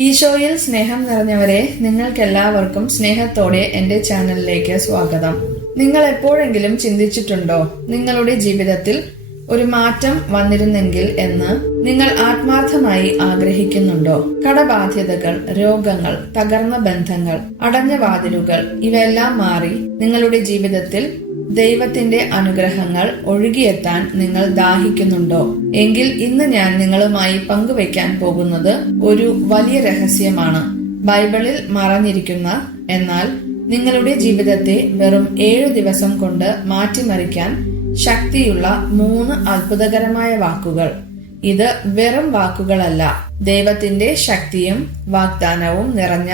ഈശോയിൽ സ്നേഹം നിറഞ്ഞവരെ നിങ്ങൾക്കെല്ലാവർക്കും സ്നേഹത്തോടെ എന്റെ ചാനലിലേക്ക് സ്വാഗതം. നിങ്ങൾ എപ്പോഴെങ്കിലും ചിന്തിച്ചിട്ടുണ്ടോ നിങ്ങളുടെ ജീവിതത്തിൽ ഒരു മാറ്റം വന്നിരുന്നെങ്കിൽ എന്ന് നിങ്ങൾ ആത്മാർത്ഥമായി ആഗ്രഹിക്കുന്നുണ്ടോ? കടബാധ്യതകൾ രോഗങ്ങൾ തകർന്ന ബന്ധങ്ങൾ അടഞ്ഞ വാതിലുകൾ ഇവയെല്ലാം മാറി നിങ്ങളുടെ ജീവിതത്തിൽ ദൈവത്തിന്റെ അനുഗ്രഹങ്ങൾ ഒഴുകിയെത്താൻ നിങ്ങൾ ദാഹിക്കുന്നുണ്ടോ? എങ്കിൽ ഇന്ന് ഞാൻ നിങ്ങളുമായി പങ്കുവയ്ക്കാൻ പോകുന്നത് ഒരു വലിയ രഹസ്യമാണ്. ബൈബിളിൽ മറഞ്ഞിരിക്കുന്ന എന്നാൽ നിങ്ങളുടെ ജീവിതത്തെ വെറും ഏഴു ദിവസം കൊണ്ട് മാറ്റിമറിക്കാൻ ശക്തിയുള്ള മൂന്ന് അത്ഭുതകരമായ വാക്കുകൾ. ഇത് വെറും വാക്കുകളല്ല. ദൈവത്തിന്റെ ശക്തിയും വാഗ്ദാനവും നിറഞ്ഞ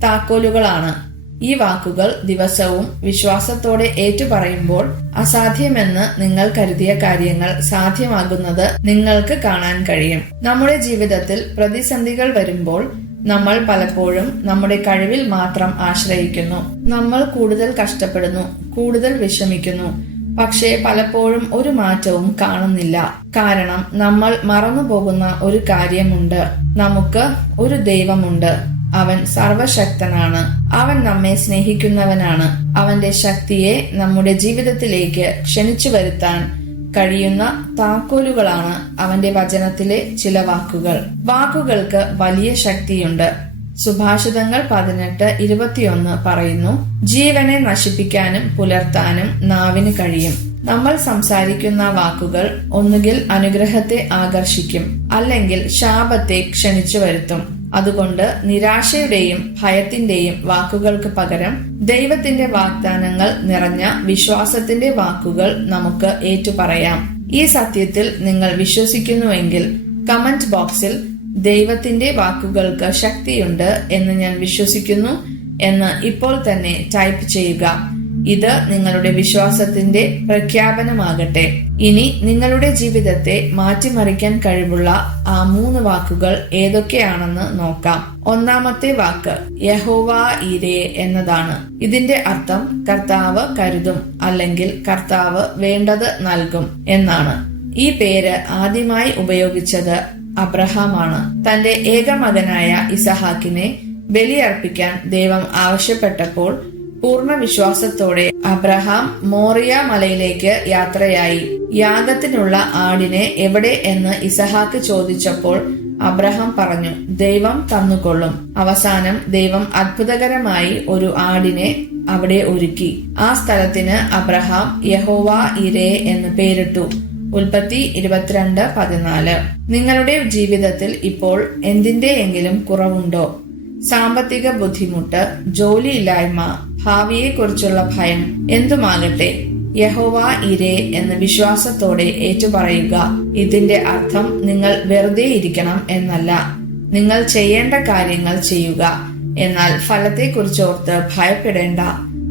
താക്കോലുകളാണ്. ഈ വാക്കുകൾ ദിവസവും വിശ്വാസത്തോടെ ഏറ്റുപറയുമ്പോൾ അസാധ്യമെന്ന് നിങ്ങൾ കരുതിയ കാര്യങ്ങൾ സാധ്യമാകുന്നത് നിങ്ങൾക്ക് കാണാൻ കഴിയും. നമ്മുടെ ജീവിതത്തിൽ പ്രതിസന്ധികൾ വരുമ്പോൾ നമ്മൾ പലപ്പോഴും നമ്മുടെ കഴിവിൽ മാത്രം ആശ്രയിക്കുന്നു. നമ്മൾ കൂടുതൽ കഷ്ടപ്പെടുന്നു കൂടുതൽ വിഷമിക്കുന്നു. പക്ഷേ പലപ്പോഴും ഒരു മാറ്റവും കാണുന്നില്ല. കാരണം നമ്മൾ മറന്നുപോകുന്ന ഒരു കാര്യമുണ്ട്. നമുക്ക് ഒരു ദൈവമുണ്ട്. അവൻ സർവശക്തനാണ് അവൻ നമ്മെ സ്നേഹിക്കുന്നവനാണ്. അവന്റെ ശക്തിയെ നമ്മുടെ ജീവിതത്തിലേക്ക് ക്ഷണിച്ചു വരുത്താൻ കഴിയുന്ന താക്കോലുകളാണ് അവന്റെ വചനത്തിലെ ചില വാക്കുകൾ. വാക്കുകൾക്ക് വലിയ ശക്തിയുണ്ട്. സുഭാഷിതങ്ങൾ പതിനെട്ട് ഇരുപത്തിയൊന്ന് പറയുന്നു ജീവനെ നശിപ്പിക്കാനും പുലർത്താനും നാവിന് കഴിയും. നമ്മൾ സംസാരിക്കുന്ന വാക്കുകൾ ഒന്നുകിൽ അനുഗ്രഹത്തെ ആകർഷിക്കും അല്ലെങ്കിൽ ശാപത്തെ ക്ഷണിച്ചു വരുത്തും. അതുകൊണ്ട് നിരാശയുടെയും ഭയത്തിന്റെയും വാക്കുകൾക്ക് പകരം ദൈവത്തിന്റെ വാഗ്ദാനങ്ങൾ നിറഞ്ഞ വിശ്വാസത്തിന്റെ വാക്കുകൾ നമുക്ക് ഏറ്റുപറയാം. ഈ സത്യത്തിൽ നിങ്ങൾ വിശ്വസിക്കുന്നുവെങ്കിൽ കമന്റ് ബോക്സിൽ ദൈവത്തിന്റെ വാക്കുകൾക്ക് ശക്തിയുണ്ട് എന്ന് ഞാൻ വിശ്വസിക്കുന്നു എന്ന് ഇപ്പോൾ തന്നെ ടൈപ്പ് ചെയ്യുക. ഇത് നിങ്ങളുടെ വിശ്വാസത്തിന്റെ പ്രഖ്യാപനമാകട്ടെ. ഇനി നിങ്ങളുടെ ജീവിതത്തെ മാറ്റിമറിക്കാൻ കഴിവുള്ള ആ മൂന്ന് വാക്കുകൾ ഏതൊക്കെയാണെന്ന് നോക്കാം. ഒന്നാമത്തെ വാക്ക് യഹോവ ഇരേ എന്നതാണ്. ഇതിന്റെ അർത്ഥം കർത്താവ് കരുതും അല്ലെങ്കിൽ കർത്താവ് വേണ്ടത് നൽകും എന്നാണ്. ഈ പേര് ആദ്യമായി ഉപയോഗിച്ചത് അബ്രഹാമാണ്. തന്റെ ഏകമകനായ ഇസഹാക്കിനെ ബലിയർപ്പിക്കാൻ ദൈവം ആവശ്യപ്പെട്ടപ്പോൾ പൂർണ വിശ്വാസത്തോടെ അബ്രഹാം മോറിയ മലയിലേക്ക് യാത്രയായി. യാഗത്തിനുള്ള ആടിനെ എവിടെ എന്ന് ഇസഹാക്ക് ചോദിച്ചപ്പോൾ അബ്രഹാം പറഞ്ഞു ദൈവം തന്നുകൊള്ളും. അവസാനം ദൈവം അത്ഭുതകരമായി ഒരു ആടിനെ അവിടെ ഒരുക്കി. ആ സ്ഥലത്തിന് അബ്രഹാം യഹോവ ഇരേ എന്ന് പേരിട്ടു. ഉൽപ്പത്തി ഇരുപത്തിരണ്ട് പതിനാല്. നിങ്ങളുടെ ജീവിതത്തിൽ ഇപ്പോൾ എന്തിന്റെ എങ്കിലും കുറവുണ്ടോ? സാമ്പത്തിക ബുദ്ധിമുട്ട് ജോലിയില്ലായ്മ ഭാവിയെക്കുറിച്ചുള്ള ഭയം എന്തുമാകട്ടെ യഹോവ ഇരേ എന്ന വിശ്വാസത്തോടെ ഏറ്റുപറയുക. ഇതിന്റെ അർത്ഥം നിങ്ങൾ വെറുതെ ഇരിക്കണം എന്നല്ല. നിങ്ങൾ ചെയ്യേണ്ട കാര്യങ്ങൾ ചെയ്യുക. എന്നാൽ ഫലത്തെക്കുറിച്ച് ഓർത്ത് ഭയപ്പെടേണ്ട.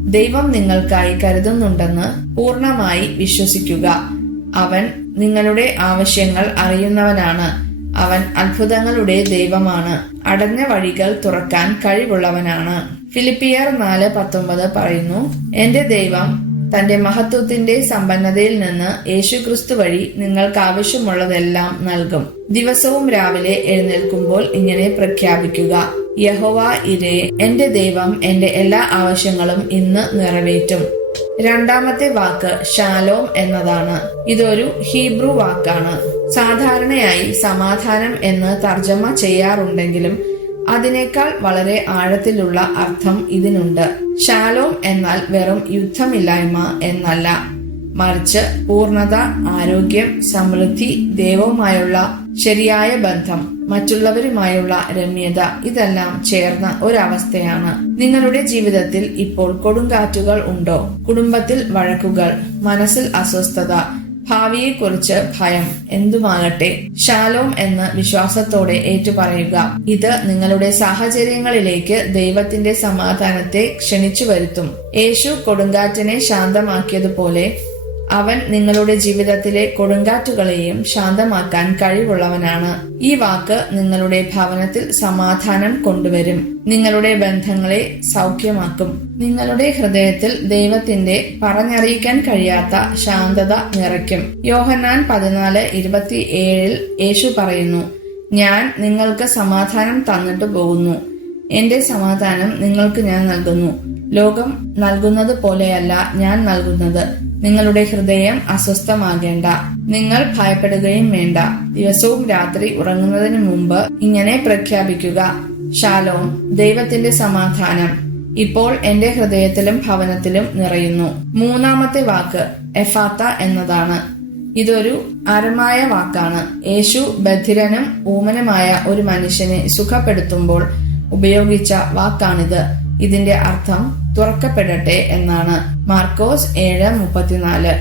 ദൈവം നിങ്ങൾക്കായി കരുതുന്നുണ്ടെന്ന് പൂർണമായി വിശ്വസിക്കുക. അവൻ നിങ്ങളുടെ ആവശ്യങ്ങൾ അറിയുന്നവനാണ്. അവൻ അത്ഭുതങ്ങളുടെ ദൈവമാണ്. അടഞ്ഞ വഴികൾ തുറക്കാൻ കഴിവുള്ളവനാണ്. ഫിലിപ്പിയർ നാല് പത്തൊമ്പത് പറയുന്നു എന്റെ ദൈവം തന്റെ മഹത്വത്തിന്റെ സമ്പന്നതയിൽ നിന്ന് യേശുക്രിസ്തു വഴി നിങ്ങൾക്ക് ആവശ്യമുള്ളതെല്ലാം നൽകും. ദിവസവും രാവിലെ എഴുന്നേൽക്കുമ്പോൾ ഇങ്ങനെ പ്രഖ്യാപിക്കുക. യഹോവ ഇരേ എന്റെ ദൈവം എന്റെ എല്ലാ ആവശ്യങ്ങളും ഇന്ന് നിറവേറ്റും. രണ്ടാമത്തെ വാക്ക് ഷാലോം എന്നതാണ്. ഇതൊരു ഹീബ്രു വാക്കാണ്. സാധാരണയായി സമാധാനം എന്ന് തർജമ ചെയ്യാറുണ്ടെങ്കിലും അതിനേക്കാൾ വളരെ ആഴത്തിലുള്ള അർത്ഥം ഇതിനുണ്ട്. ഷാലോം എന്നാൽ വെറും യുദ്ധമില്ലായ്മ എന്നല്ല. മറിച്ച് പൂർണത ആരോഗ്യം സമൃദ്ധി ദൈവവുമായുള്ള ശരിയായ ബന്ധം മറ്റുള്ളവരുമായുള്ള രമ്യത ഇതെല്ലാം ചേർന്ന ഒരവസ്ഥയാണ്. നിങ്ങളുടെ ജീവിതത്തിൽ ഇപ്പോൾ കൊടുങ്കാറ്റുകൾ ഉണ്ടോ? കുടുംബത്തിൽ വഴക്കുകൾ മനസ്സിൽ അസ്വസ്ഥത ഭാവിയെക്കുറിച്ച് ഭയം എന്തുമാകട്ടെ? ശാലോം എന്ന് വിശ്വാസത്തോടെ ഏറ്റുപറയുക. ഇത് നിങ്ങളുടെ സാഹചര്യങ്ങളിലേക്ക് ദൈവത്തിന്റെ സമാധാനത്തെ ക്ഷണിച്ചു വരുത്തും. യേശു കൊടുങ്കാറ്റിനെ ശാന്തമാക്കിയതുപോലെ അവൻ നിങ്ങളുടെ ജീവിതത്തിലെ കൊടുങ്കാറ്റുകളെയും ശാന്തമാക്കാൻ കഴിവുള്ളവനാണ്. ഈ വാക്ക് നിങ്ങളുടെ ഭവനത്തിൽ സമാധാനം കൊണ്ടുവരും. നിങ്ങളുടെ ബന്ധങ്ങളെ സൗഖ്യമാക്കും. നിങ്ങളുടെ ഹൃദയത്തിൽ ദൈവത്തിന്റെ പറഞ്ഞറിയിക്കാൻ കഴിയാത്ത ശാന്തത നിറയ്ക്കും. യോഹന്നാൻ പതിനാല് ഇരുപത്തി ഏഴിൽ യേശു പറയുന്നു ഞാൻ നിങ്ങൾക്ക് സമാധാനം തന്നിട്ട് പോകുന്നു. എന്റെ സമാധാനം നിങ്ങൾക്ക് ഞാൻ നൽകുന്നു. ലോകം നൽകുന്നത് പോലെയല്ല ഞാൻ നൽകുന്നത്. നിങ്ങളുടെ ഹൃദയം അസ്വസ്ഥമാകേണ്ട. നിങ്ങൾ ഭയപ്പെടുകയും വേണ്ട. ദിവസവും രാത്രി ഉറങ്ങുന്നതിന് മുമ്പ് ഇങ്ങനെ പ്രഖ്യാപിക്കുക. ശാലോം ദൈവത്തിന്റെ സമാധാനം. ഇപ്പോൾ എന്റെ ഹൃദയത്തിലും ഭവനത്തിലും നിറയുന്നു. മൂന്നാമത്തെ വാക്ക് എഫാത്ത എന്നതാണ്. ഇതൊരു അരമായ വാക്കാണ്. യേശു ബധിരനും ഊമനുമായ ഒരു മനുഷ്യനെ സുഖപ്പെടുത്തുമ്പോൾ ഉപയോഗിച്ച വാക്കാണിത്. ഇതിന്റെ അർത്ഥം തുറക്കപ്പെടട്ടെ എന്നാണ്. മാർക്കോസ് ഏഴ് മുപ്പത്തിനാല്.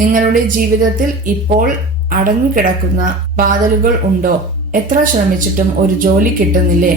നിങ്ങളുടെ ജീവിതത്തിൽ ഇപ്പോൾ അടഞ്ഞുകിടക്കുന്ന വാതിലുകൾ ഉണ്ടോ? എത്ര ശ്രമിച്ചിട്ടും ഒരു ജോലി കിട്ടുന്നില്ലേ?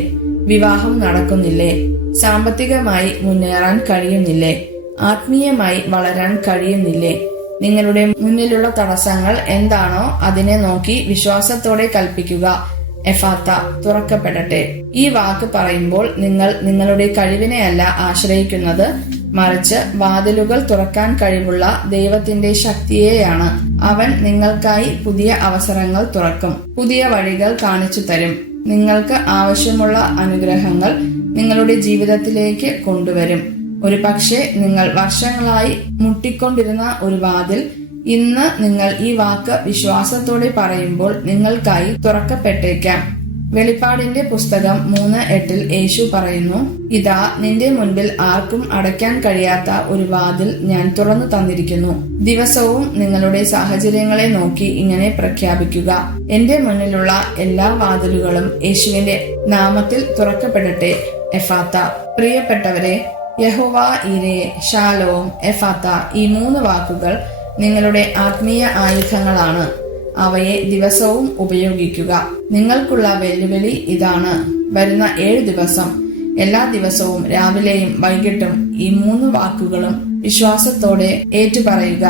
വിവാഹം നടക്കുന്നില്ലേ? സാമ്പത്തികമായി മുന്നേറാൻ കഴിയുന്നില്ലേ? ആത്മീയമായി വളരാൻ കഴിയുന്നില്ലേ? നിങ്ങളുടെ മുന്നിലുള്ള തടസ്സങ്ങൾ എന്താണോ അതിനെ നോക്കി വിശ്വാസത്തോടെ കൽപ്പിക്കുക. എഫാത്ത തുറക്കപ്പെടട്ടെ. ഈ വാക്ക് പറയുമ്പോൾ നിങ്ങൾ നിങ്ങളുടെ കഴിവിനെയല്ല ആശ്രയിക്കുന്നത്. മറിച്ച് വാതിലുകൾ തുറക്കാൻ കഴിവുള്ള ദൈവത്തിന്റെ ശക്തിയെയാണ്. അവൻ നിങ്ങൾക്കായി പുതിയ അവസരങ്ങൾ തുറക്കും. പുതിയ വഴികൾ കാണിച്ചു തരും. നിങ്ങൾക്ക് ആവശ്യമുള്ള അനുഗ്രഹങ്ങൾ നിങ്ങളുടെ ജീവിതത്തിലേക്ക് കൊണ്ടുവരും. ഒരു പക്ഷേ നിങ്ങൾ വർഷങ്ങളായി മുട്ടിക്കൊണ്ടിരുന്ന ഒരു വാതിൽ ഇന്ന് നിങ്ങൾ ഈ വാക്ക് വിശ്വാസത്തോടെ പറയുമ്പോൾ നിങ്ങൾക്കായി തുറക്കപ്പെട്ടേക്കാം. വെളിപ്പാടിന്റെ പുസ്തകം മൂന്ന് എട്ടിൽ യേശു പറയുന്നു ഇതാ നിന്റെ മുൻപിൽ ആർക്കും അടയ്ക്കാൻ കഴിയാത്ത ഒരു വാതിൽ ഞാൻ തുറന്നു തന്നിരിക്കുന്നു. ദിവസവും നിങ്ങളുടെ സാഹചര്യങ്ങളെ നോക്കി ഇങ്ങനെ പ്രഖ്യാപിക്കുക. എന്റെ മുന്നിലുള്ള എല്ലാ വാതിലുകളും യേശുവിന്റെ നാമത്തിൽ തുറക്കപ്പെടട്ടെ എഫാത്ത. പ്രിയപ്പെട്ടവരെ യഹോവ ഇരേ ഷാലോം എഫാത്ത ഈ മൂന്ന് വാക്കുകൾ നിങ്ങളുടെ ആത്മീയ ആയുധങ്ങളാണ്. അവയെ ദിവസവും ഉപയോഗിക്കുക. നിങ്ങൾക്കുള്ള വെല്ലുവിളി ഇതാണ്. വരുന്ന ഏഴ് ദിവസം എല്ലാ ദിവസവും രാവിലെയും വൈകിട്ടും ഈ മൂന്ന് വാക്കുകളും വിശ്വാസത്തോടെ ഏറ്റുപറയുക.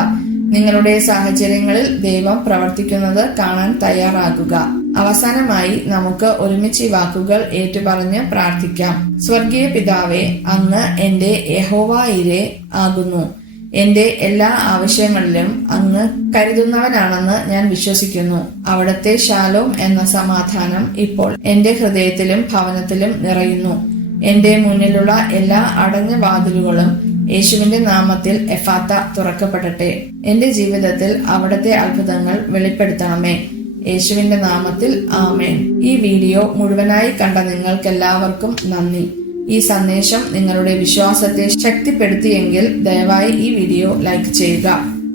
നിങ്ങളുടെ സാഹചര്യങ്ങളിൽ ദൈവം പ്രവർത്തിക്കുന്നത് കാണാൻ തയ്യാറാകുക. അവസാനമായി നമുക്ക് ഒരുമിച്ച് ഈ വാക്കുകൾ ഏറ്റുപറഞ്ഞ് പ്രാർത്ഥിക്കാം. സ്വർഗീയ പിതാവെ അങ്ങ് എന്റെ യഹോവായിരെ ആകുന്നു. എന്റെ എല്ലാ ആവശ്യങ്ങളിലും അങ്ങ് കരുതുന്നവനാണെന്ന് ഞാൻ വിശ്വസിക്കുന്നു. അവിടത്തെ ശാലോം എന്ന സമാധാനം ഇപ്പോൾ എന്റെ ഹൃദയത്തിലും ഭവനത്തിലും നിറയുന്നു. എന്റെ മുന്നിലുള്ള എല്ലാ അടഞ്ഞ വാതിലുകളും യേശുവിന്റെ നാമത്തിൽ എഫാത്ത തുറക്കപ്പെടട്ടെ. എന്റെ ജീവിതത്തിൽ അവിടത്തെ അത്ഭുതങ്ങൾ വെളിപ്പെടുത്തണമേ യേശുവിന്റെ നാമത്തിൽ ആമേൻ. ഈ വീഡിയോ മുഴുവനായി കണ്ട നിങ്ങൾക്കെല്ലാവർക്കും നന്ദി. ഈ സന്ദേശം നിങ്ങളുടെ വിശ്വാസത്തെ ശക്തിപ്പെടുത്തിയെങ്കിൽ ദയവായി ഈ വീഡിയോ ലൈക്ക് ചെയ്യുക.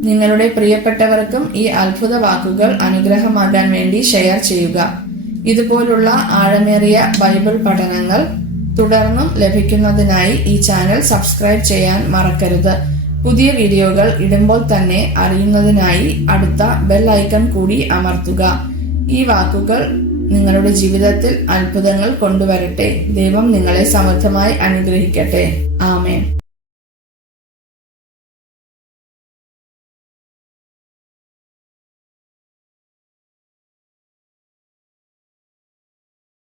നിങ്ങളുടെ പ്രിയപ്പെട്ടവർക്കും ഈ അത്ഭുത വാക്കുകൾ അനുഗ്രഹമാകാൻ വേണ്ടി ഷെയർ ചെയ്യുക. ഇതുപോലുള്ള ആഴമേറിയ ബൈബിൾ പഠനങ്ങൾ തുടർന്നും ലഭിക്കുന്നതിനായി ഈ ചാനൽ സബ്സ്ക്രൈബ് ചെയ്യാൻ മറക്കരുത്. പുതിയ വീഡിയോകൾ ഇടുമ്പോൾ തന്നെ അറിയുന്നതിനായി അടുത്ത ബെൽ ഐക്കൺ കൂടി അമർത്തുക. ഈ വാക്കുകൾ നിങ്ങളുടെ ജീവിതത്തിൽ അത്ഭുതങ്ങൾ കൊണ്ടുവരട്ടെ. ദൈവം നിങ്ങളെ സമർത്ഥമായി അനുഗ്രഹിക്കട്ടെ. ആമേൻ.